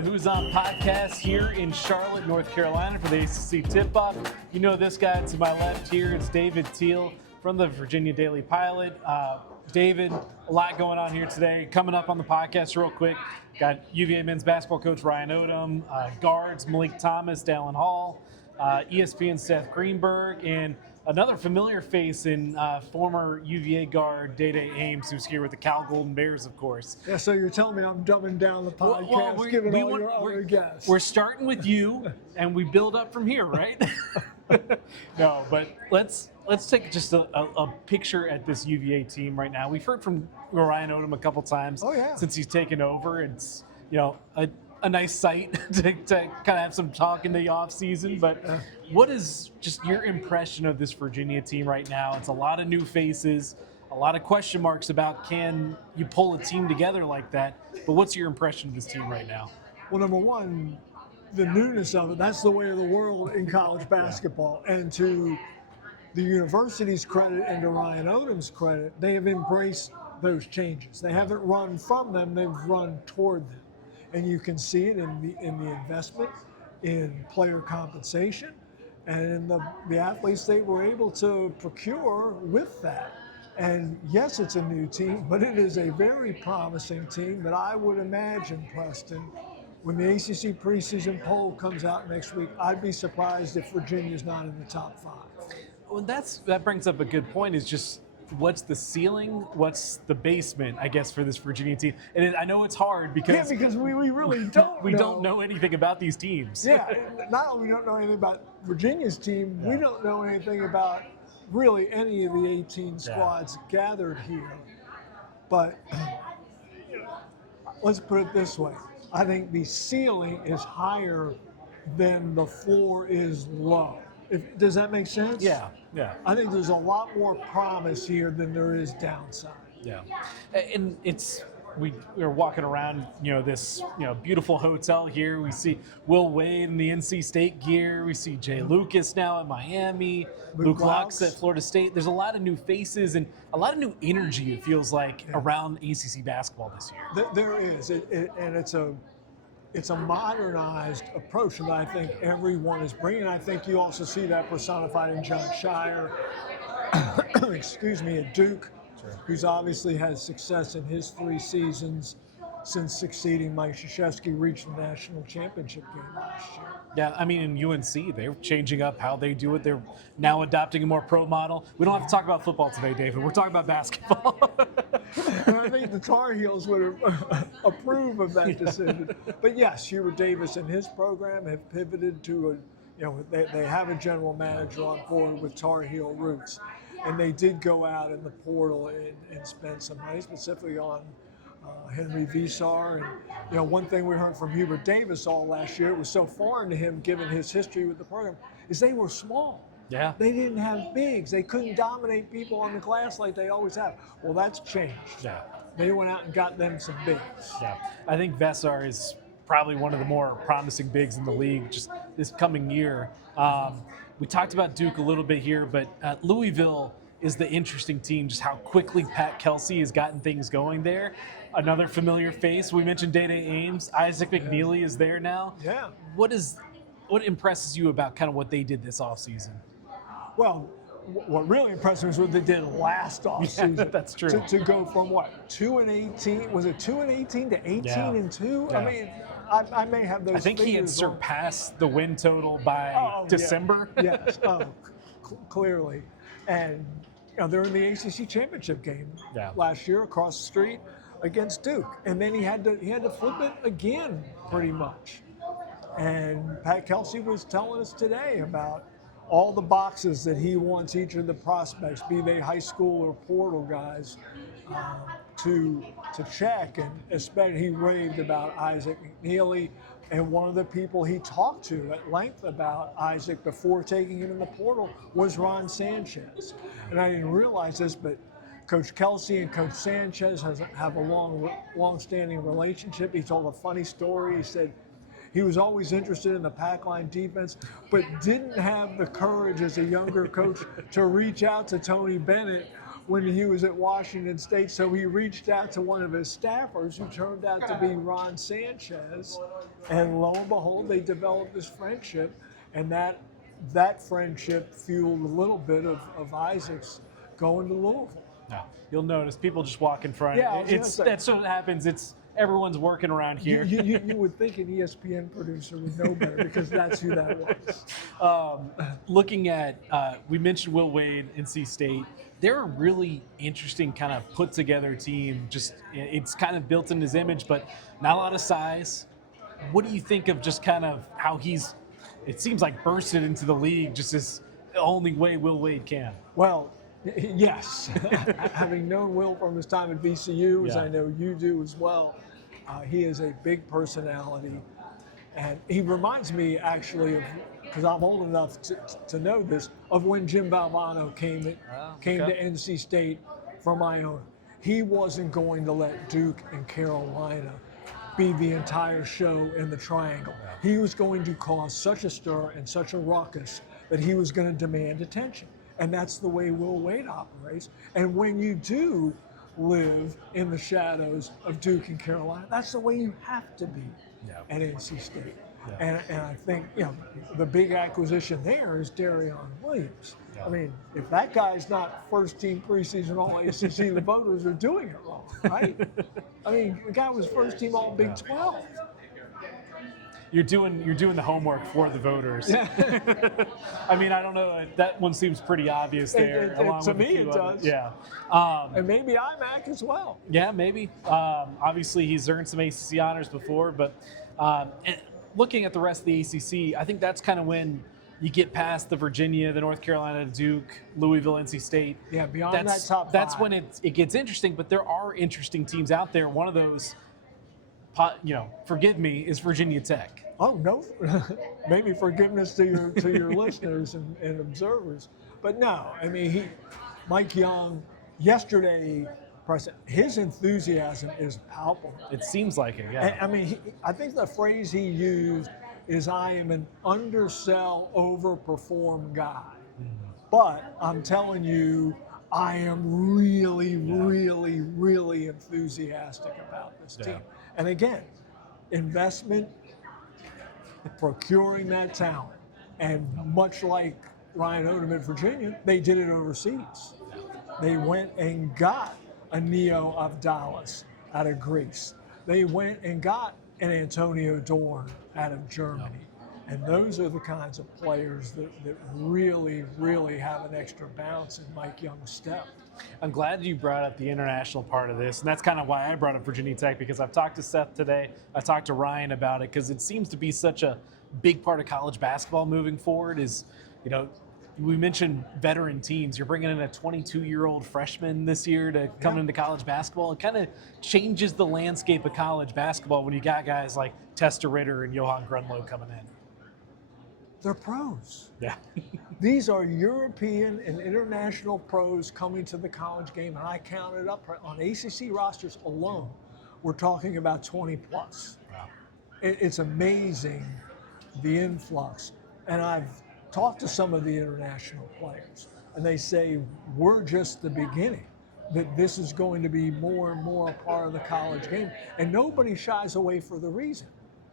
the Who's On podcast here in Charlotte, North Carolina for the ACC Tipoff. You know this guy to my left here. It's David Teel from the Virginia-Pilot. David, a lot going on here today. Coming up on the podcast real quick, got UVA men's basketball coach Ryan Odom, guards Malik, Dallin Hall, ESPN Seth Greenberg, and another familiar face in former UVA guard Dai Dai Ames, who's here with the Cal Golden Bears, of course. Yeah, so you're telling me I'm dumbing down the podcast, given all your other guests. We're starting with you, and we build up from here, right? No, but let's take just a picture at this UVA team right now. We've heard from Ryan Odom a couple times since he's taken over. It's a nice sight to kind of have some talk in the off season. But what is just your impression of this Virginia team right now? It's a lot of new faces, a lot of question marks about can you pull a team together like that. But what's your impression of this team right now? Well, number one, the newness of it, that's the way of the world in college basketball. And to the university's credit and to Ryan Odom's credit, they have embraced those changes. They haven't run from them, they've run toward them. And you can see it in the investment, in player compensation, and in the athletes they were able to procure with that. And yes, it's a new team, but it is a very promising team that I would imagine, Preston, when the ACC preseason poll comes out next week, I'd be surprised if Virginia's not in the top 5. Well, that brings up a good point, is just what's the ceiling, what's the basement, I guess, for this Virginia team. And I know it's hard because we really don't don't know anything about these teams. Yeah, not only we don't know anything about Virginia's team, we don't know anything about really any of the 18 squads gathered here. But let's put it this way. I think the ceiling is higher than the floor is low. Does that make sense? Yeah. I think there's a lot more promise here than there is downside. Yeah, and we're walking around, this, beautiful hotel here. We see Will Wade in the NC State gear. We see Jay Lucas now at Miami. Luke Locke's at Florida State. There's a lot of new faces and a lot of new energy, it feels like, around ACC basketball this year. There is, and it's a modernized approach that I think everyone is bringing. I think you also see that personified in John Shire, at Duke, who's obviously had success in his 3 seasons since succeeding Mike Krzyzewski reached the national championship game last year. Yeah, I mean, in UNC, they're changing up how they do it. They're now adopting a more pro model. We don't have to talk about football today, David. We're talking about basketball. I think the Tar Heels would approve of that decision. But yes, Hubert Davis and his program have pivoted to they have a general manager on board with Tar Heel roots. And they did go out in the portal and spend some money, specifically on Henry Visar. And one thing we heard from Hubert Davis all last year, it was so foreign to him given his history with the program, is they were small. Yeah. They didn't have bigs. They couldn't dominate people on the glass like they always have. Well, that's changed. Yeah. They went out and got them some bigs. Yeah. I think Visar is probably one of the more promising bigs in the league just this coming year. We talked about Duke a little bit here, but Louisville is the interesting team, just how quickly Pat Kelsey has gotten things going there. Another familiar face. We mentioned Dai Dai Ames. Isaac McNeely is there now. Yeah. What impresses you about kind of what they did this offseason? Well, what really impressed me is what they did last offseason. Yeah, that's true. To go from 2-18, was it 2-18 to 18-2? Yeah. I mean, I may have those. I think he had surpassed the win total by December. Yes, clearly. And they're in the ACC championship game last year across the street against Duke, and then he had to flip it again pretty much. And Pat Kelsey was telling us today about all the boxes that he wants each of the prospects, be they high school or portal guys, to check. And especially he raved about Isaac McNeely. And one of the people he talked to at length about Isaac before taking him in the portal was Ron Sanchez. And I didn't realize this, but Coach Kelsey and Coach Sanchez have a long-standing relationship. He told a funny story. He said he was always interested in the pack line defense, but didn't have the courage as a younger coach to reach out to Tony Bennett when he was at Washington State. So he reached out to one of his staffers who turned out to be Ron Sanchez. And lo and behold, they developed this friendship. And that friendship fueled a little bit of Isaac's going to Louisville. No, you'll notice people just walk in front. Yeah, That's what happens. Everyone's working around here. You would think an ESPN producer would know better because that's who that was. Looking at, we mentioned Will Wade, NC State. They're a really interesting kind of put together team. Just it's kind of built in his image, but not a lot of size. What do you think of just kind of how he's? It seems like bursted into the league just as the only way Will Wade can. Well, yes. Having known Will from his time at VCU, as I know you do as well, he is a big personality. And he reminds me, actually, of, because I'm old enough to know this, of when Jim Valvano came to NC State from Iona. He wasn't going to let Duke and Carolina be the entire show in the triangle. He was going to cause such a stir and such a ruckus that he was going to demand attention. And that's the way Will Wade operates. And when you do live in the shadows of Duke and Carolina, that's the way you have to be at NC State. Yeah. And I think, the big acquisition there is Darion Williams. Yeah. I mean, if that guy's not first team preseason all ACC, the voters are doing it wrong, right? I mean, the guy was first team all Big 12. You're doing the homework for the voters. Yeah. I mean, I don't know. That one seems pretty obvious there. To me, it does. Yeah. And maybe IMAC as well. Yeah, maybe. Obviously, he's earned some ACC honors before, but and looking at the rest of the ACC, I think that's kind of when you get past the Virginia, the North Carolina, Duke, Louisville, NC State. Yeah, beyond that top five. That's when it gets interesting, but there are interesting teams out there. One of those, forgive me, is Virginia Tech. Oh, no. Maybe forgiveness to your listeners and observers. But no, I mean, Mike Young, yesterday, his enthusiasm is palpable. It seems like it, yeah. I mean, I think the phrase he used is, I am an undersell, overperform guy. Mm-hmm. But I'm telling you, I am really, really, really enthusiastic about this team. And again, investment, procuring that talent. And much like Ryan Odom at Virginia, they did it overseas. They went and got a Neo of Dallas out of Greece. They went and got an Antonio Dorn out of Germany. And those are the kinds of players that really, really have an extra bounce in Mike Young's step. I'm glad you brought up the international part of this, and that's kind of why I brought up Virginia Tech, because I've talked to Seth today, I talked to Ryan about it, because it seems to be such a big part of college basketball moving forward is, we mentioned veteran teams. You're bringing in a 22-year-old freshman this year to come into college basketball. It kind of changes the landscape of college basketball when you got guys like Testa Ritter and Johan Grunlow coming in. They're pros. Yeah. These are European and international pros coming to the college game, and I counted up on ACC rosters alone, we're talking about 20 plus. Wow. It's amazing, the influx. And I've talked to some of the international players, and they say, we're just the beginning, that this is going to be more and more a part of the college game. And nobody shies away for the reason.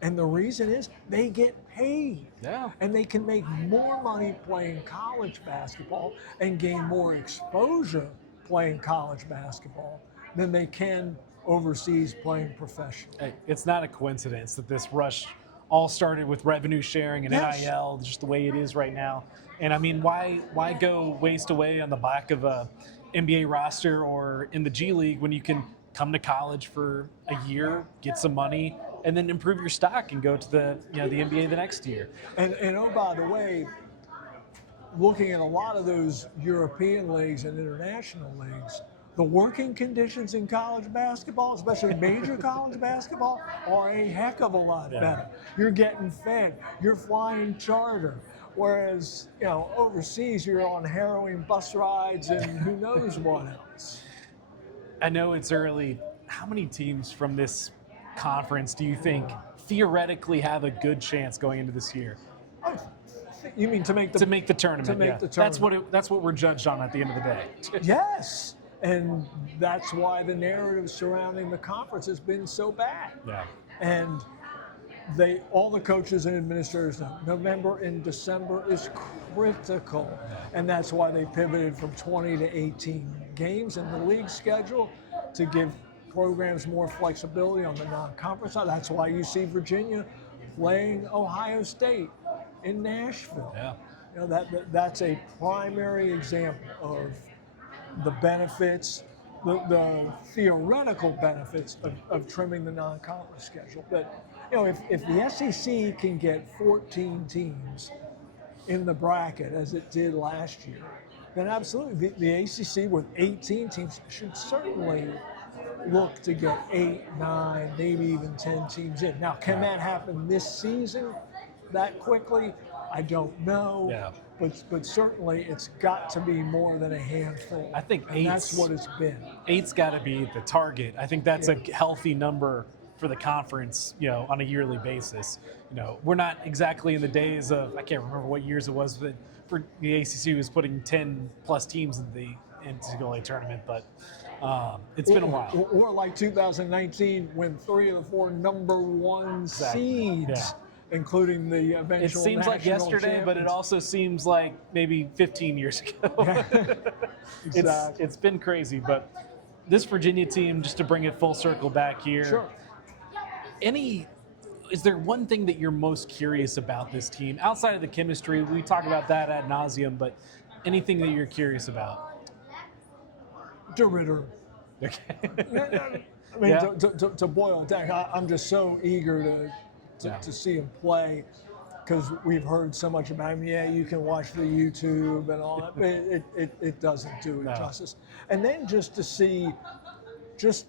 And the reason is they get paid. Yeah. And they can make more money playing college basketball and gain more exposure playing college basketball than they can overseas playing professional. Hey, it's not a coincidence that this rush all started with revenue sharing and NIL, just the way it is right now. And I mean, why go waste away on the back of a NBA roster or in the G League when you can come to college for a year, get some money, and then improve your stock and go to the NBA the next year. And oh, by the way, looking at a lot of those European leagues and international leagues, the working conditions in college basketball, especially major college basketball, are a heck of a lot better. You're getting fed, you're flying charter, whereas overseas you're on harrowing bus rides and who knows what else. I know it's early. How many teams from this conference do you think theoretically have a good chance going into this year? You mean to make the tournament? To make the tournament. That's what we're judged on at the end of the day. Yes, and that's why the narrative surrounding the conference has been so bad. Yeah. And all the coaches and administrators know November and December is critical, and that's why they pivoted from 20 to 18 games in the league schedule to give programs more flexibility on the non-conference side. That's why you see Virginia playing Ohio State in Nashville. Yeah. You know, that's a primary example of the benefits, the theoretical benefits of trimming the non-conference schedule. But you know, if the SEC can get 14 teams in the bracket as it did last year, then absolutely the ACC with 18 teams should certainly look to get 8, 9, maybe even 10 teams in. Now, can that happen this season that quickly? I don't know. Yeah. But certainly it's got to be more than a handful. I think that's what it's been. 8's got to be the target. I think that's a healthy number for the conference, you know, on a yearly basis. You know, we're not exactly in the days of, I can't remember what years it was, but for the ACC was putting 10 plus teams in the NCAA tournament, but it's been a while. Or like 2019 when 3 of the 4 number 1 seeds, including the eventual It seems like yesterday, champions. but it also seems like maybe 15 years ago. Exactly. It's been crazy, but this Virginia team, just to bring it full circle back here, Sure. Is there one thing that you're most curious about this team outside of the chemistry? We talk about that ad nauseum, but anything that you're curious about? DeRitter. Okay. I mean, to boil it down, I'm just so eager to see him play because we've heard so much about him. Yeah, you can watch the YouTube and all that, but it doesn't do it justice. And then just to see just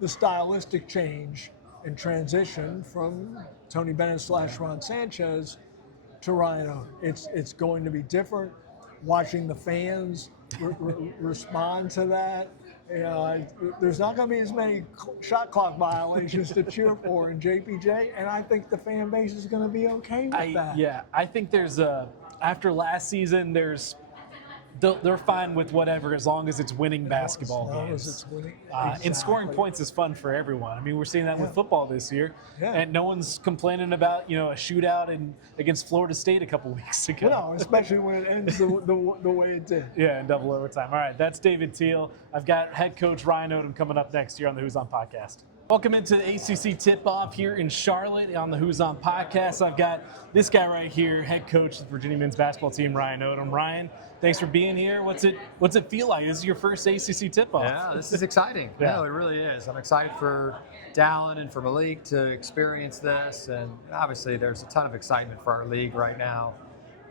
the stylistic change and transition from Tony Bennett / Ron Sanchez to Ryan Odom. It's going to be different. Watching the fans respond to that. You know, there's not going to be as many shot clock violations to cheer for in JPJ, and I think the fan base is going to be okay with that. Yeah, I think there's after last season, they're fine with whatever as long as it's winning basketball games. As long as it's winning. And scoring points is fun for everyone. I mean, we're seeing that with football this year, Yeah. and no one's complaining about a shootout against Florida State a couple weeks ago. No, especially when it ends the way it did. Yeah, in double overtime. All right, that's David Teel. I've got head coach Ryan Odom coming up next year on the Who's On podcast. Welcome into the ACC Tipoff here in Charlotte on the Who's On podcast. I've got this guy right here, head coach of the Virginia men's basketball team, Ryan Odom. Ryan, thanks for being here. What's it feel like? This is your first ACC Tipoff. Yeah, this is exciting. Yeah. No, it really is. I'm excited for Dallin and for Malik to experience this, and obviously there's a ton of excitement for our league right now.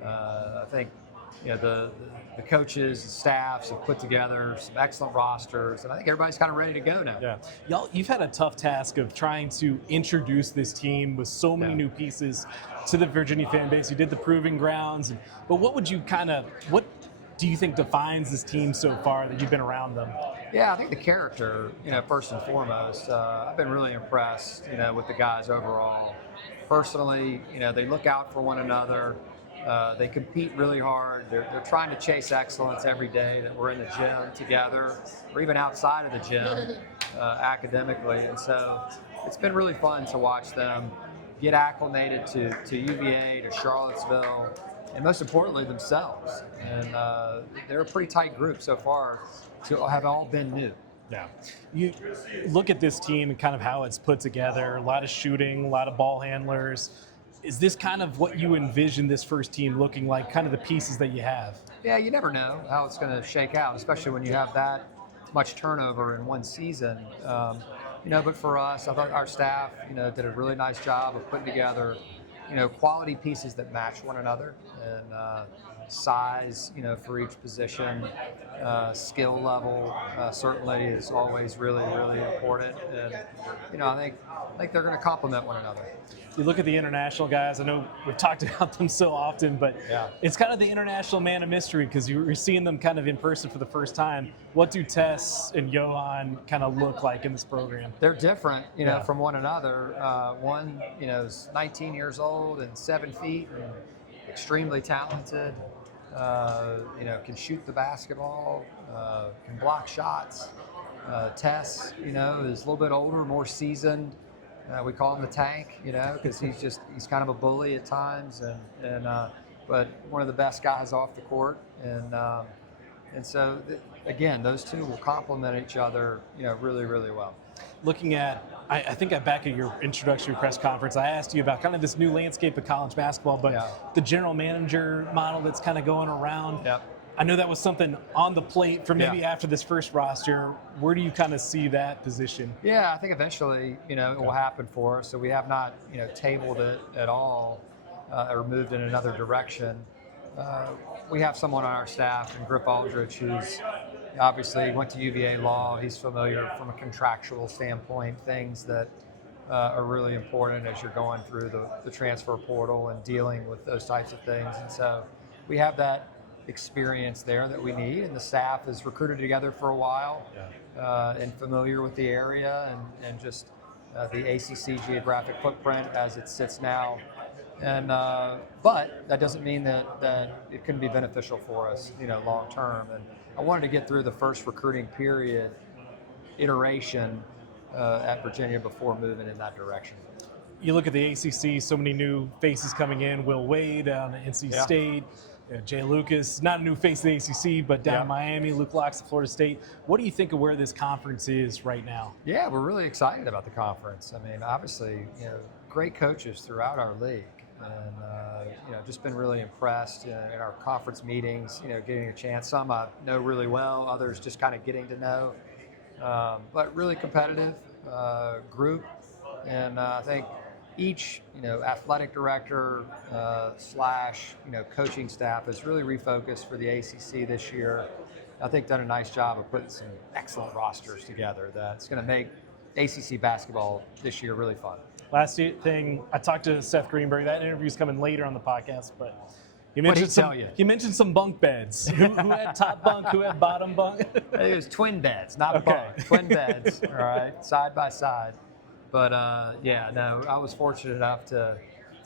I think the coaches and staffs have put together some excellent rosters, and I think everybody's kind of ready to go now. Yeah, y'all, you've had a tough task of trying to introduce this team with so many new pieces to the Virginia fan base. You did the proving grounds, but what do you think defines this team so far that you've been around them? Yeah, I think the character, first and foremost. I've been really impressed, with the guys overall. Personally, they look out for one another. They compete really hard. They're trying to chase excellence every day that we're in the gym together, or even outside of the gym academically. And so it's been really fun to watch them get acclimated to UVA, to Charlottesville, and most importantly themselves. And they're a pretty tight group so far to have all been new. Yeah. You look at this team and kind of how it's put together, a lot of shooting, a lot of ball handlers. Is this kind of what you envision this first team looking like, kind of the pieces that you have? Yeah, you never know how it's going to shake out, especially when you have that much turnover in one season. But for us, I thought our staff, did a really nice job of putting together, quality pieces that match one another, and size, for each position, skill level certainly is always really, really important. And I think they're going to complement one another. You look at the international guys. I know we've talked about them so often, but it's kind of the international man of mystery because you're seeing them kind of in person for the first time. What do Tess and Johan kind of look like in this program? They're different, from one another. One, is 19 years old and 7 feet and extremely talented. Can shoot the basketball, can block shots. Tess, is a little bit older, more seasoned. We call him the tank, because he's kind of a bully at times, but one of the best guys off the court, and so again, those two will complement each other, really, really well. Looking at, I think back at your introductory press conference, I asked you about kind of this new landscape of college basketball, but the general manager model that's kind of going around. Yep. I know that was something on the plate for maybe after this first roster. Where do you kind of see that position? Yeah, I think eventually, it will happen for us. So we have not, tabled it at all or moved in another direction. We have someone on our staff, and Griff Aldrich, who's obviously went to UVA law. He's familiar from a contractual standpoint, things that are really important as you're going through the transfer portal and dealing with those types of things. And so we have that experience there that we need, and the staff is recruited together for a while and familiar with the area and just the ACC geographic footprint as it sits now. And but that doesn't mean that it couldn't be beneficial for us, long term. And I wanted to get through the first recruiting period iteration at Virginia before moving in that direction. You look at the ACC, so many new faces coming in. Will Wade on NC State. Jay Lucas, not a new face of the ACC, but down in Miami. Luke Locks at Florida State. What do you think of where this conference is right now? Yeah, we're really excited about the conference. I mean, obviously, great coaches throughout our league, and just been really impressed in our conference meetings. Getting a chance. Some I know really well, others just kind of getting to know. But really competitive group, and I think each athletic director / coaching staff has really refocused for the ACC this year. I think done a nice job of putting some excellent rosters together that's going to make ACC basketball this year really fun. Last thing, I talked to Seth Greenberg. That interview's coming later on the podcast, but he mentioned some bunk beds. Who had top bunk? Who had bottom bunk? It was twin beds, not bunk. Twin beds, all right, side by side. But I was fortunate enough to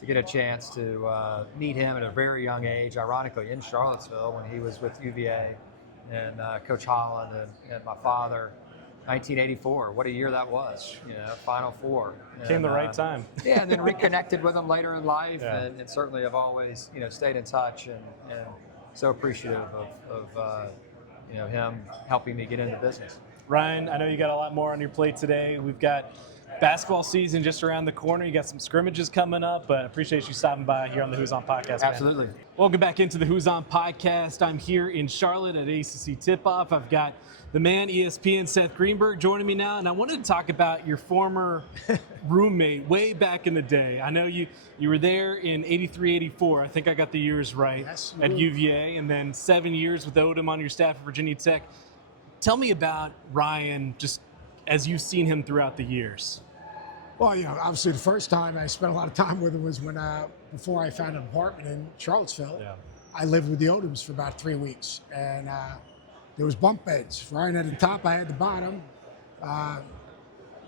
get a chance to meet him at a very young age, ironically in Charlottesville when he was with UVA, and Coach Holland and my father. 1984, what a year that was, Final Four. Came the right time. And then reconnected with him later in life, and certainly have always, stayed in touch, and so appreciative of him helping me get into business. Ryan, I know you got a lot more on your plate today. We've got basketball season just around the corner. You got some scrimmages coming up, but I appreciate you stopping by here on the Who's On Podcast. Absolutely. Man. Welcome back into the Who's On Podcast. I'm here in Charlotte at ACC Tipoff. I've got the man, ESPN, Seth Greenberg, joining me now, and I wanted to talk about your former roommate way back in the day. I know you were there in 83, 84. I think I got the years right. Yes, at UVA, and then 7 years with Odom on your staff at Virginia Tech. Tell me about Ryan, just as you've seen him throughout the years. Well, obviously the first time I spent a lot of time with him was when, before I found an apartment in Charlottesville. Yeah. I lived with the Odoms for about 3 weeks, and there was bunk beds. Ryan at the top, I had the bottom.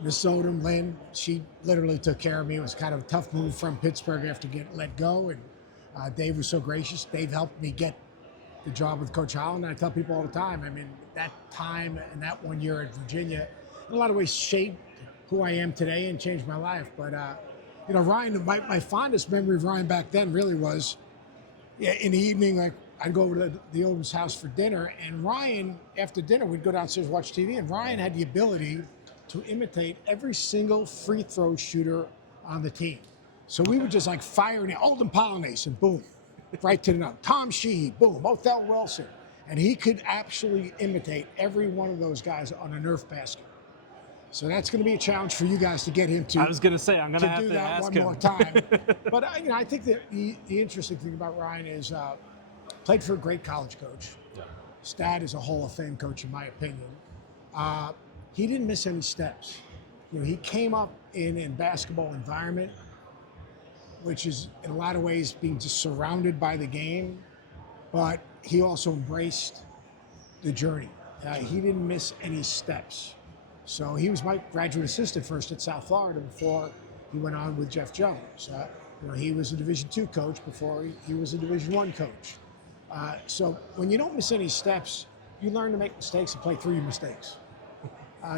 Miss Odom, Lynn, she literally took care of me. It was kind of a tough move from Pittsburgh after getting let go, and Dave was so gracious. Dave helped me get the job with Coach Holland. I tell people all the time, I mean, that time and that 1 year at Virginia, in a lot of ways shaped who I am today and changed my life. But, Ryan, my fondest memory of Ryan back then really was in the evening, like I'd go over to the Odom's house for dinner, and Ryan, after dinner, we'd go downstairs and watch TV, and Ryan had the ability to imitate every single free throw shooter on the team. So we would just like fire in Oldham Polonase and boom, right to the number. Tom Sheehy, boom, Othell Wilson. And he could actually imitate every one of those guys on a Nerf basket. So that's going to be a challenge for you guys to get him to. I was going to say, I'm going to have do to that ask one him. more time. But I think that the interesting thing about Ryan is played for a great college coach. Yeah. His dad is a Hall of Fame coach, in my opinion. He didn't miss any steps. He came up in a basketball environment, which is in a lot of ways being just surrounded by the game, but he also embraced the journey. He didn't miss any steps. So he was my graduate assistant first at South Florida before he went on with Jeff Jones. He was a Division II coach before he was a Division I coach. So when you don't miss any steps, you learn to make mistakes and play through your mistakes.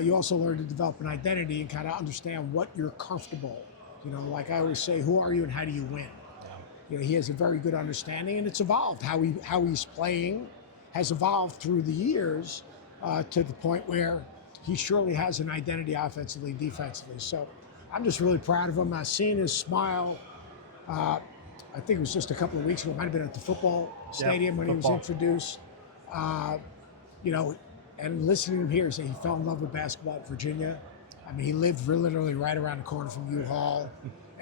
You also learn to develop an identity and kind of understand what you're comfortable. Like I always say, who are you and how do you win? He has a very good understanding, and it's evolved. How he's playing has evolved through the years to the point where he surely has an identity offensively, defensively. So I'm just really proud of him. Seeing his smile, I think it was just a couple of weeks ago, it might have been at the football stadium when he was introduced. And listening to him here, he fell in love with basketball at Virginia. I mean, he lived literally right around the corner from U-Haul.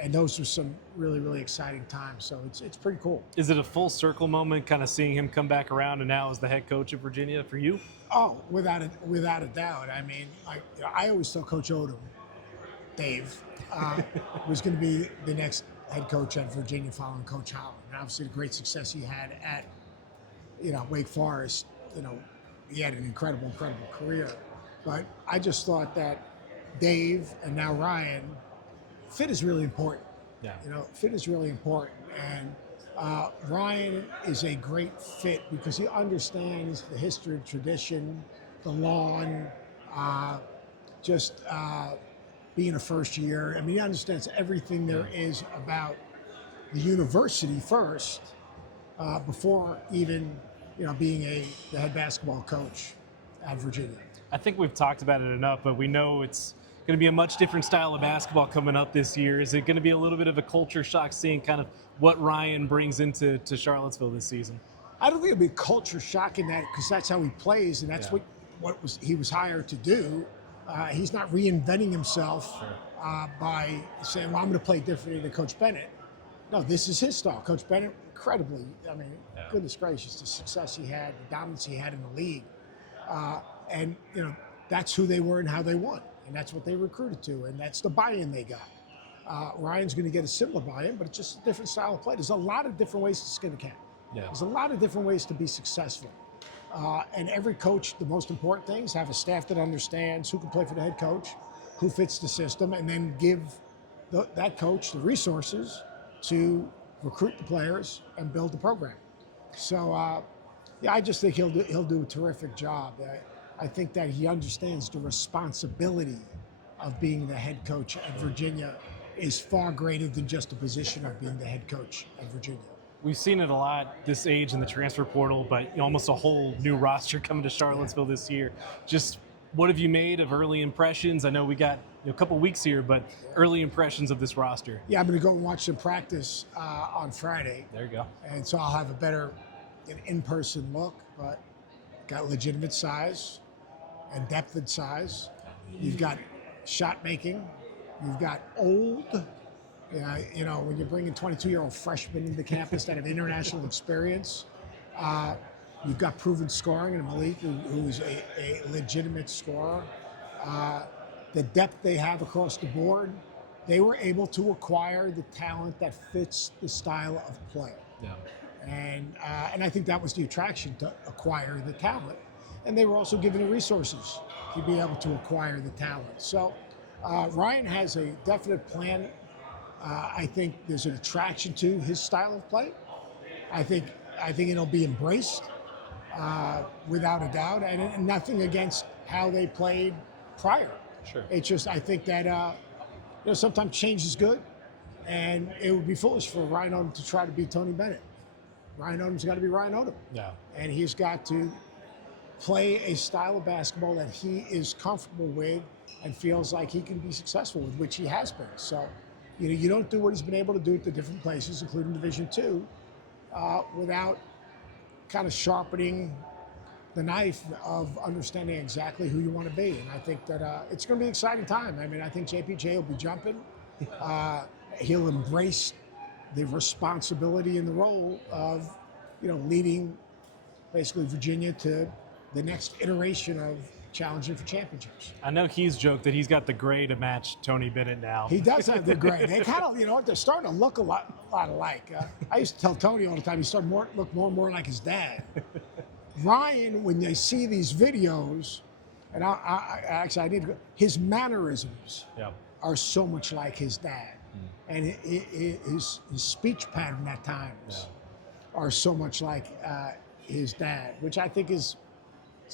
And those were some really, really exciting times. So it's pretty cool. Is it a full circle moment, kind of seeing him come back around and now as the head coach of Virginia for you? Oh, without a doubt. I mean, I always tell Coach Odom, Dave, was going to be the next head coach at Virginia following Coach Holland. And obviously the great success he had at, Wake Forest, he had an incredible career. But I just thought that Dave and now Ryan, fit is really important. Yeah. Fit is really important. And Ryan is a great fit because he understands the history, tradition, the lawn, being a first year. I mean, he understands everything there is about the university first, before even, being the head basketball coach at Virginia. I think we've talked about it enough, but we know it's going to be a much different style of basketball coming up this year. Is it going to be a little bit of a culture shock seeing kind of what Ryan brings into Charlottesville this season? I don't think it'll be culture shock in that because that's how he plays and that's what he was hired to do. He's not reinventing himself by saying, well, I'm going to play differently than Coach Bennett. No, this is his style. Coach Bennett, incredibly, goodness gracious, the success he had, the dominance he had in the league. And that's who they were and how they won. And that's what they recruited to, and that's the buy-in they got. Ryan's going to get a similar buy-in, but it's just a different style of play. There's a lot of different ways to skin a cat. Yeah. There's a lot of different ways to be successful. And every coach, the most important thing is have a staff that understands who can play for the head coach, who fits the system, and then give that coach the resources to recruit the players and build the program. So, I just think he'll do a terrific job. I think that he understands the responsibility of being the head coach at Virginia is far greater than just the position of being the head coach at Virginia. We've seen it a lot this age in the transfer portal, but almost a whole new roster coming to Charlottesville this year. Just what have you made of early impressions? I know we got a couple weeks here, but early impressions of this roster. Yeah, I'm going to go and watch them practice on Friday. There you go. And so I'll have a better in-person look, but got legitimate size and depth and size. You've got shot making. You've got old. When you're bringing 22-year-old freshmen into campus that have international experience, you've got proven scoring in Malik, who's a legitimate scorer. The depth they have across the board, they were able to acquire the talent that fits the style of play. Yeah. And I think that was the attraction, to acquire the talent. And they were also given the resources to be able to acquire the talent. So Ryan has a definite plan. I think there's an attraction to his style of play. I think it'll be embraced without a doubt, and nothing against how they played prior. Sure. It's just I think that sometimes change is good, and it would be foolish for Ryan Odom to try to be Tony Bennett. Ryan Odom's got to be Ryan Odom. Yeah. And he's got to play a style of basketball that he is comfortable with and feels like he can be successful with, which he has been. So, you don't do what he's been able to do at the different places, including Division II, without kind of sharpening the knife of understanding exactly who you want to be. And I think that it's going to be an exciting time. I mean, I think JPJ will be jumping. He'll embrace the responsibility and the role of, leading basically Virginia to the next iteration of challenging for championships. I know he's joked that he's got the gray to match Tony Bennett now. He does have the gray. They kind of, they're starting to look a lot alike. I used to tell Tony all the time, he started look more and more like his dad. Ryan, when they see these videos, and I need to go, his mannerisms are so much like his dad. And his speech pattern at times are so much like his dad, which I think is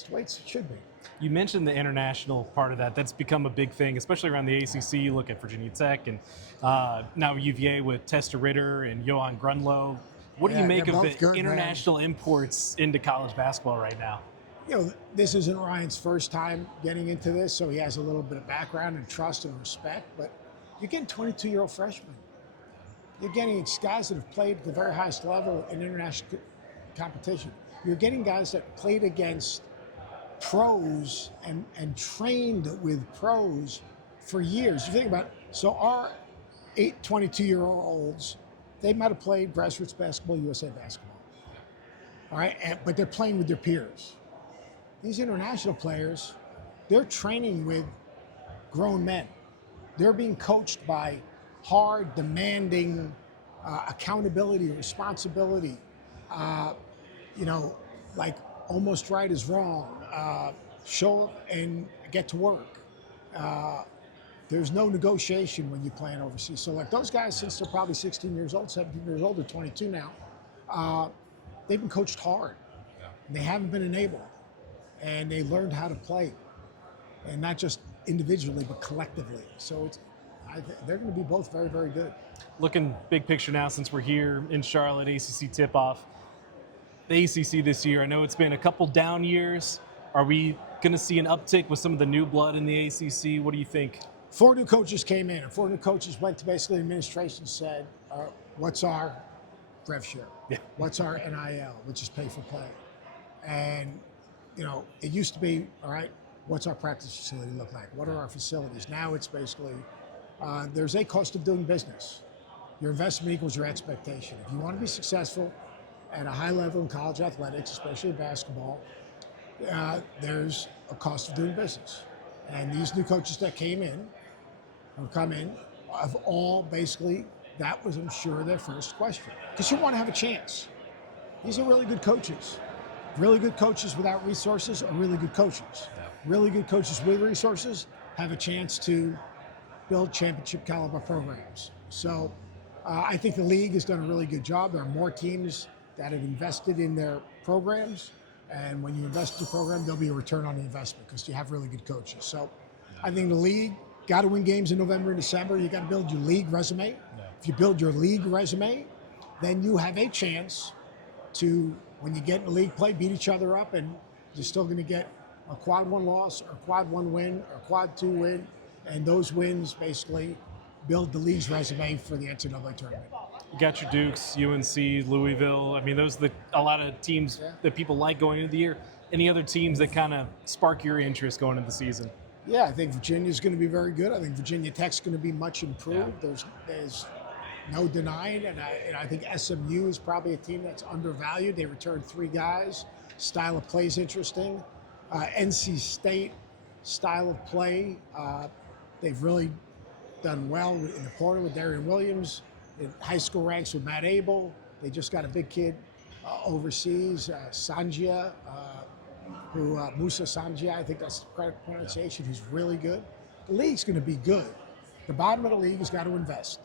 the way it should be. You mentioned the international part of that. That's become a big thing, especially around the ACC. You look at Virginia Tech and now UVA with Testa Ritter and Johan Grunlow. What do you make of the good, international imports into college basketball right now? You know, this isn't Ryan's first time getting into this, so he has a little bit of background and trust and respect, but you're getting 22-year-old freshmen. You're getting guys that have played at the very highest level in international competition. You're getting guys that played against pros and trained with pros for years. You think about it, so our 22-year-olds, they might have played grassroots basketball, USA basketball, all right, but they're playing with their peers. These international players, they're training with grown men. They're being coached by hard, demanding accountability, responsibility, like almost right is wrong, show and get to work. There's no negotiation when you're playing overseas. So like those guys, since they're probably 16 years old, 17 years old, they're 22 now, they've been coached hard. And they haven't been enabled. And they learned how to play. And not just individually, but collectively. So they're going to be both very, very good. Looking big picture now, since we're here in Charlotte, ACC Tipoff. The ACC this year, I know it's been a couple down years. Are we going to see an uptick with some of the new blood in the ACC? What do you think? 4 new coaches came in, and 4 new coaches went to basically the administration and said, what's our rev share? Yeah. What's our NIL, which is pay for play? And, it used to be, all right, what's our practice facility look like? What are our facilities? Now it's basically, there's a cost of doing business. Your investment equals your expectation. If you want to be successful at a high level in college athletics, especially basketball, there's a cost of doing business. And these new coaches that have come in, have all basically, that was, I'm sure, their first question. Because you want to have a chance. These are really good coaches. Really good coaches without resources are really good coaches. Yeah. Really good coaches with resources have a chance to build championship caliber programs. So I think the league has done a really good job. There are more teams that have invested in their programs. And when you invest in a program, there'll be a return on the investment because you have really good coaches. So I think the league got to win games in November and December. You got to build your league resume. Yeah. If you build your league resume, then you have a chance to, when you get in the league play, beat each other up, and you're still going to get a quad 1 loss or quad 1 win or quad 2 win. And those wins basically build the league's resume for the NCAA tournament. You got your Dukes, UNC, Louisville. I mean, those are a lot of teams that people like going into the year. Any other teams that kind of spark your interest going into the season? Yeah, I think Virginia's going to be very good. I think Virginia Tech's going to be much improved. Yeah. There's no denying, and I think SMU is probably a team that's undervalued. They returned 3 guys. Style of play is interesting. NC State, style of play, they've really done well in the portal with Darian Williams. In high school ranks with Matt Abel. They just got a big kid overseas, Sanjia, Musa Sanjia, I think that's the correct pronunciation, who's really good. The league's going to be good. The bottom of the league has got to invest.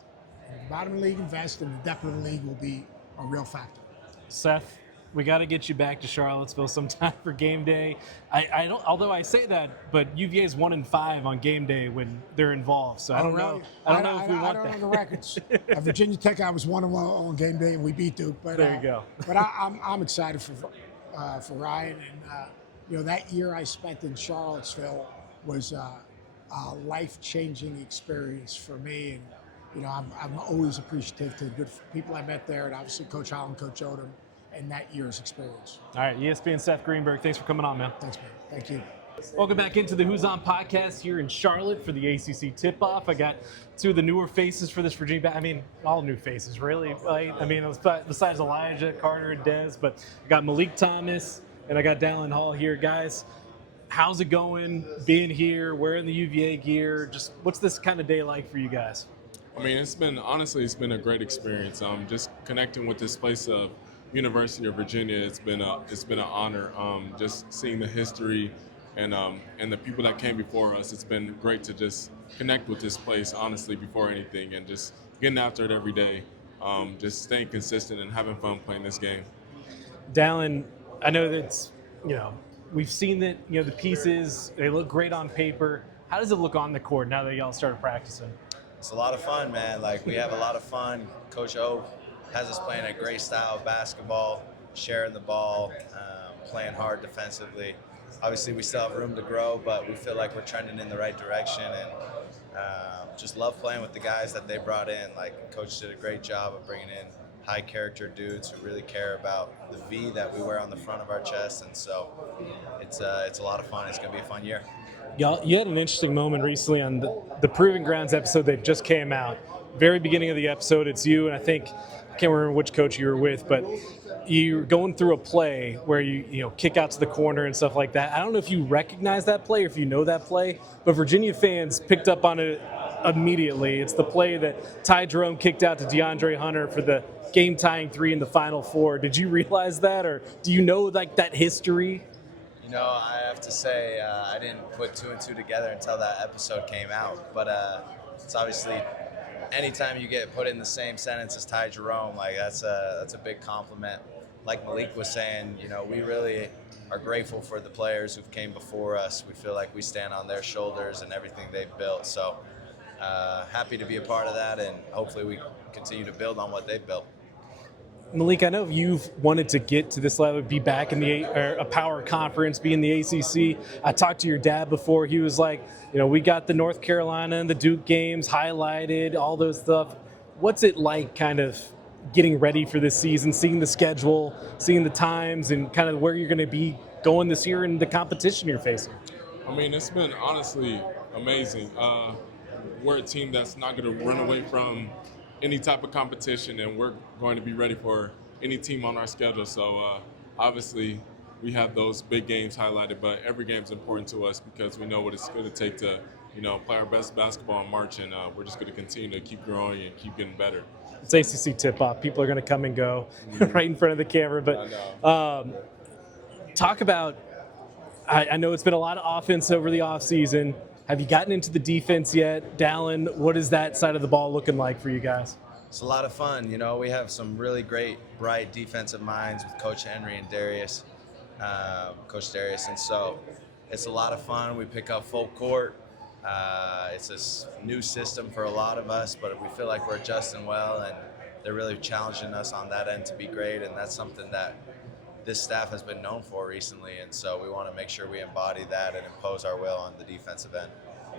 And the bottom of the league invests, and the depth of the league will be a real factor. Seth, we got to get you back to Charlottesville sometime for game day. I don't. Although I say that, but UVA is 1-5 on game day when they're involved. So I don't know. I don't know if we want that. I don't know the records. Virginia Tech, I was 1-1 on game day, and we beat Duke. But there you go. But I'm excited for Ryan, and that year I spent in Charlottesville was a life-changing experience for me, and I'm always appreciative to the good people I met there, and obviously Coach Howell and Coach Odom. And that year's experience. All right, ESPN Seth Greenberg, thanks for coming on, man. Thanks, man. Thank you. Welcome back into the Who's On podcast here in Charlotte for the ACC Tip-Off. I got 2 of the newer faces for this Virginia. I mean, all new faces, really. Besides Elijah, Carter, and Dez, but I got Malik Thomas and I got Dallin Hall here. Guys, how's it going being here, wearing the UVA gear? Just what's this kind of day like for you guys? I mean, it's been a great experience. Just connecting with this place of University of Virginia, it's been an honor. Just seeing the history and the people that came before us. It's been great to just connect with this place, honestly, before anything, and just getting after it every day, just staying consistent and having fun playing this game. Dallin, I know that we've seen that the pieces, they look great on paper. How does it look on the court now that y'all started practicing? It's a lot of fun, man. Like, we have a lot of fun. Coach O has us playing a great style of basketball, sharing the ball, playing hard defensively. Obviously, we still have room to grow, but we feel like we're trending in the right direction, and just love playing with the guys that they brought in. Like, Coach did a great job of bringing in high character dudes who really care about the V that we wear on the front of our chest, and so it's a lot of fun. It's going to be a fun year. Y'all, you had an interesting moment recently on the Proving Grounds episode that just came out. Very beginning of the episode, it's you, and I can't remember which coach you were with, but you're going through a play where you kick out to the corner and stuff like that. I don't know if you recognize that play or if you know that play, but Virginia fans picked up on it immediately. It's the play that Ty Jerome kicked out to DeAndre Hunter for the game-tying 3 in the Final Four. Did you realize that, or do you know that history? I have to say I didn't put 2 and 2 together until that episode came out. But it's obviously, anytime you get put in the same sentence as Ty Jerome, like that's a big compliment. Like Malik was saying, we really are grateful for the players who've came before us. We feel like we stand on their shoulders and everything they've built. So happy to be a part of that, and hopefully we continue to build on what they've built. Malik, I know you've wanted to get to this level, be back in a power conference, be in the ACC. I talked to your dad before. He was like, we got the North Carolina and the Duke games highlighted, all those stuff. What's it like kind of getting ready for this season, seeing the schedule, seeing the times, and kind of where you're going to be going this year and the competition you're facing? I mean, it's been honestly amazing. We're a team that's not going to run away from any type of competition, and we're going to be ready for any team on our schedule. So obviously we have those big games highlighted, but every game is important to us because we know what it's going to take to play our best basketball in March, and we're just going to continue to keep growing and keep getting better. It's ACC Tipoff. People are going to come and go right in front of the camera, but talk about, I know it's been a lot of offense over the offseason. Have you gotten into the defense yet? Dallin, what is that side of the ball looking like for you guys? It's a lot of fun. We have some really great, bright defensive minds with Coach Henry and Coach Darius. And so it's a lot of fun. We pick up full court. It's a new system for a lot of us, but we feel like we're adjusting well, and they're really challenging us on that end to be great. And that's something that this staff has been known for recently, and so we want to make sure we embody that and impose our will on the defensive end.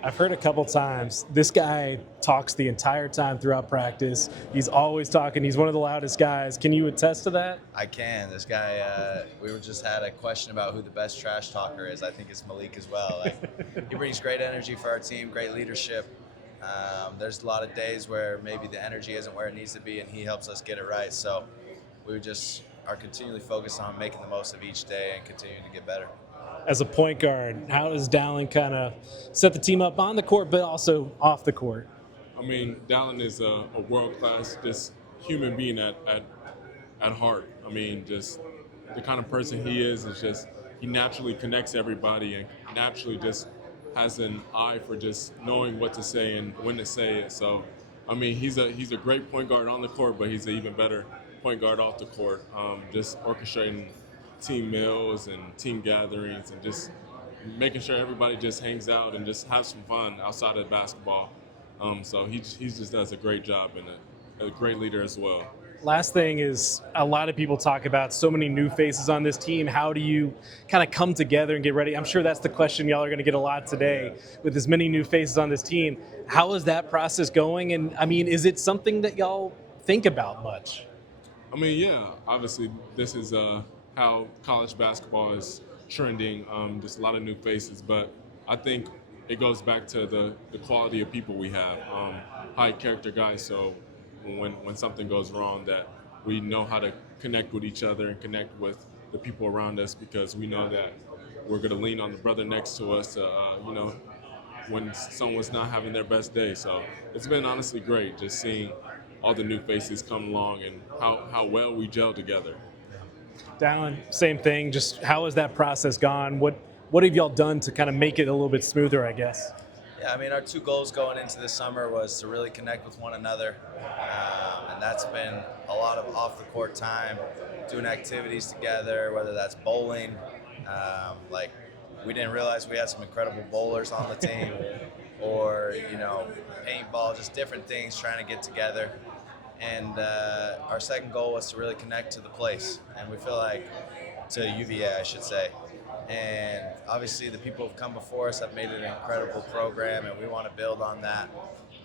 I've heard a couple times, this guy talks the entire time throughout practice. He's always talking. He's one of the loudest guys. Can you attest to that? I can. This guy, we just had a question about who the best trash talker is. I think it's Malik as well. He brings great energy for our team, great leadership. There's a lot of days where maybe the energy isn't where it needs to be, and he helps us get it right. So we just are continually focused on making the most of each day and continuing to get better. As a point guard, how does Dallin kind of set the team up on the court, but also off the court? I mean, Dallin is a world-class just human being at heart. I mean, just the kind of person he is just, he naturally connects everybody and naturally just has an eye for just knowing what to say and when to say it. So, I mean, he's a great point guard on the court, but he's an even better point guard off the court, just orchestrating team meals and team gatherings and just making sure everybody just hangs out and just has some fun outside of basketball. So he just does a great job and a great leader as well. Last thing is, a lot of people talk about so many new faces on this team. How do you kind of come together and get ready? I'm sure that's the question y'all are going to get a lot today with as many new faces on this team. How is that process going? And I mean, is it something that y'all think about much? I mean, yeah, obviously this is how college basketball is trending. Just a lot of new faces, but I think it goes back to the quality of people we have, high character guys. So when something goes wrong, that we know how to connect with each other and connect with the people around us, because we know that we're going to lean on the brother next to us, when someone's not having their best day. So it's been honestly great just seeing all the new faces come along and how well we gel together. Dallin, same thing. Just how has that process gone? What what have y'all done to kind of make it a little bit smoother, I guess? Yeah, I mean, our 2 goals going into the summer was to really connect with one another. And that's been a lot of off-the-court time, doing activities together, whether that's bowling. Like, we didn't realize we had some incredible bowlers on the team, or, paintball, just different things, trying to get together. And our second goal was to really connect to the place. And we feel like, to UVA, I should say. And obviously the people who've come before us have made an incredible program, and we want to build on that.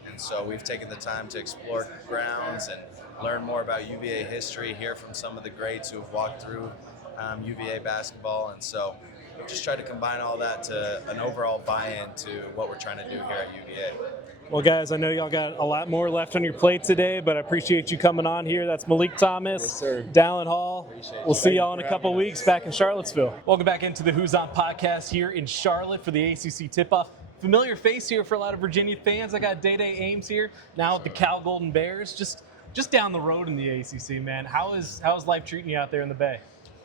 And so we've taken the time to explore grounds and learn more about UVA history, hear from some of the greats who have walked through UVA basketball. And so we've just tried to combine all that to an overall buy-in to what we're trying to do here at UVA. Well, guys, I know y'all got a lot more left on your plate today, but I appreciate you coming on here. That's Malik Thomas, Yes, sir. Dallin Hall. We'll see Thank y'all you in a for couple having weeks us. back in Charlottesville. Welcome back into the Who's On podcast here in Charlotte for the ACC Tipoff. Familiar face here for a lot of Virginia fans. I got Dai Dai Ames here, now with the Cal Golden Bears, just down the road in the ACC, man. How is life treating you out there in the Bay?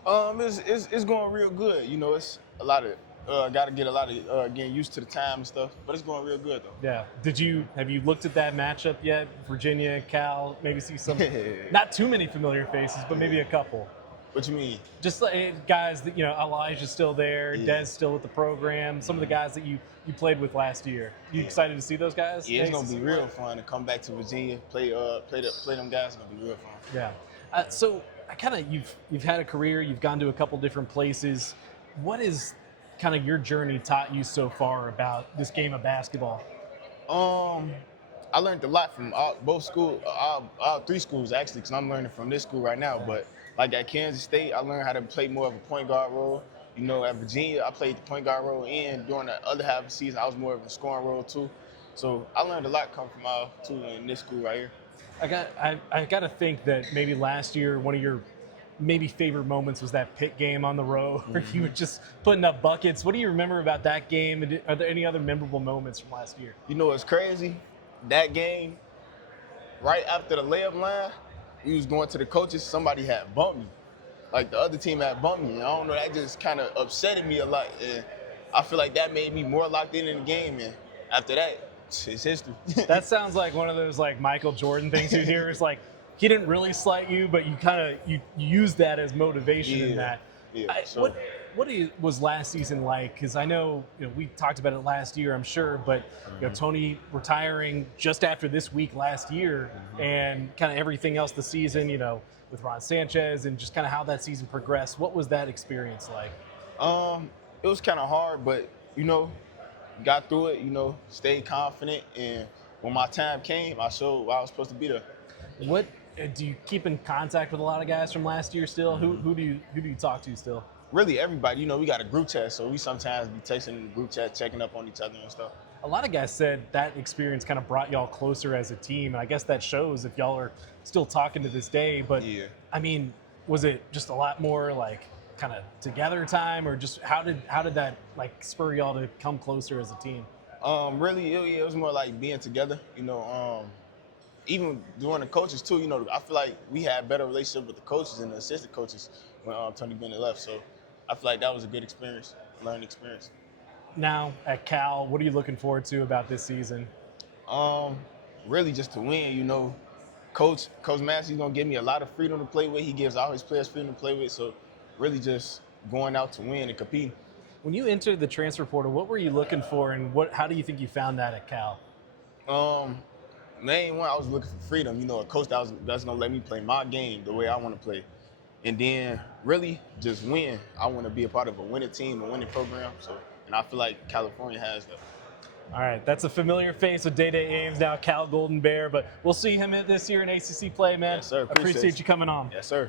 It's going real good. It's a lot of got to get a lot of getting used to the time and stuff, but it's going real good though. Yeah. Have you looked at that matchup yet? Virginia, Cal, maybe see some, not too many familiar faces, but maybe a couple. What you mean? Just like guys that, Elijah's still there, Yeah. Dez still with the program, some of the guys that you played with last year. You excited to see those guys? Yeah, it's gonna be real fun to come back to Virginia, play them guys. It's gonna be real fun. Yeah. So you've had a career, you've gone to a couple different places. What is kind of your journey taught you so far about this game of basketball? I learned a lot from both schools, all 3 schools actually, because I'm learning from this school right now. But like at Kansas State, I learned how to play more of a point guard role. At Virginia, I played the point guard role, and during the other half of the season, I was more of a scoring role too. So I learned a lot coming from all 2 in this school right here. I got to think that maybe last year one of your maybe favorite moments was that Pitt game on the road where you were just putting up buckets. What do you remember about that game? And are there any other memorable moments from last year? It's crazy. That game, right after the layup line, we was going to the coaches. Somebody had bumped me. Like the other team had bumped me. And I don't know, that just kind of upsetted me a lot. And I feel like that made me more locked in the game. And after that, it's history. That sounds like one of those like Michael Jordan things you hear. It's like, he didn't really slight you, but you use that as motivation in that. Yeah, What was last season like? Because I know, we talked about it last year, I'm sure, but Tony retiring just after this week last year, and kind of everything else the season, with Ron Sanchez and just kind of how that season progressed. What was that experience like? It was kind of hard, but got through it. Stayed confident, and when my time came, I showed why I was supposed to be there. What do you keep in contact with a lot of guys from last year still? Who do you talk to still? Really, everybody. We got a group chat, so we sometimes be texting in the group chat, checking up on each other and stuff. A lot of guys said that experience kind of brought y'all closer as a team, and I guess that shows if y'all are still talking to this day. But Yeah. I mean, was it just a lot more like kind of together time, or just how did that like spur y'all to come closer as a team? Really, it was more like being together. Even during the coaches too. I feel like we had a better relationship with the coaches and the assistant coaches when Tony Bennett left. So I feel like that was a good experience, learning experience. Now at Cal, what are you looking forward to about this season? Really just to win. Coach Massey's gonna give me a lot of freedom to play with. He gives all his players freedom to play with. So really just going out to win and compete. When you entered the transfer portal, what were you looking for, and how do you think you found that at Cal? Main one, I was looking for freedom. A coach that's gonna let me play my game the way I want to play, and then really just win. I want to be a part of a winning team, a winning program. And I feel like California has that. All right, that's a familiar face with Dai Dai Ames, now Cal Golden Bear, but we'll see him this year in ACC play, man. Yes, sir. Appreciate you coming on. Yes, sir.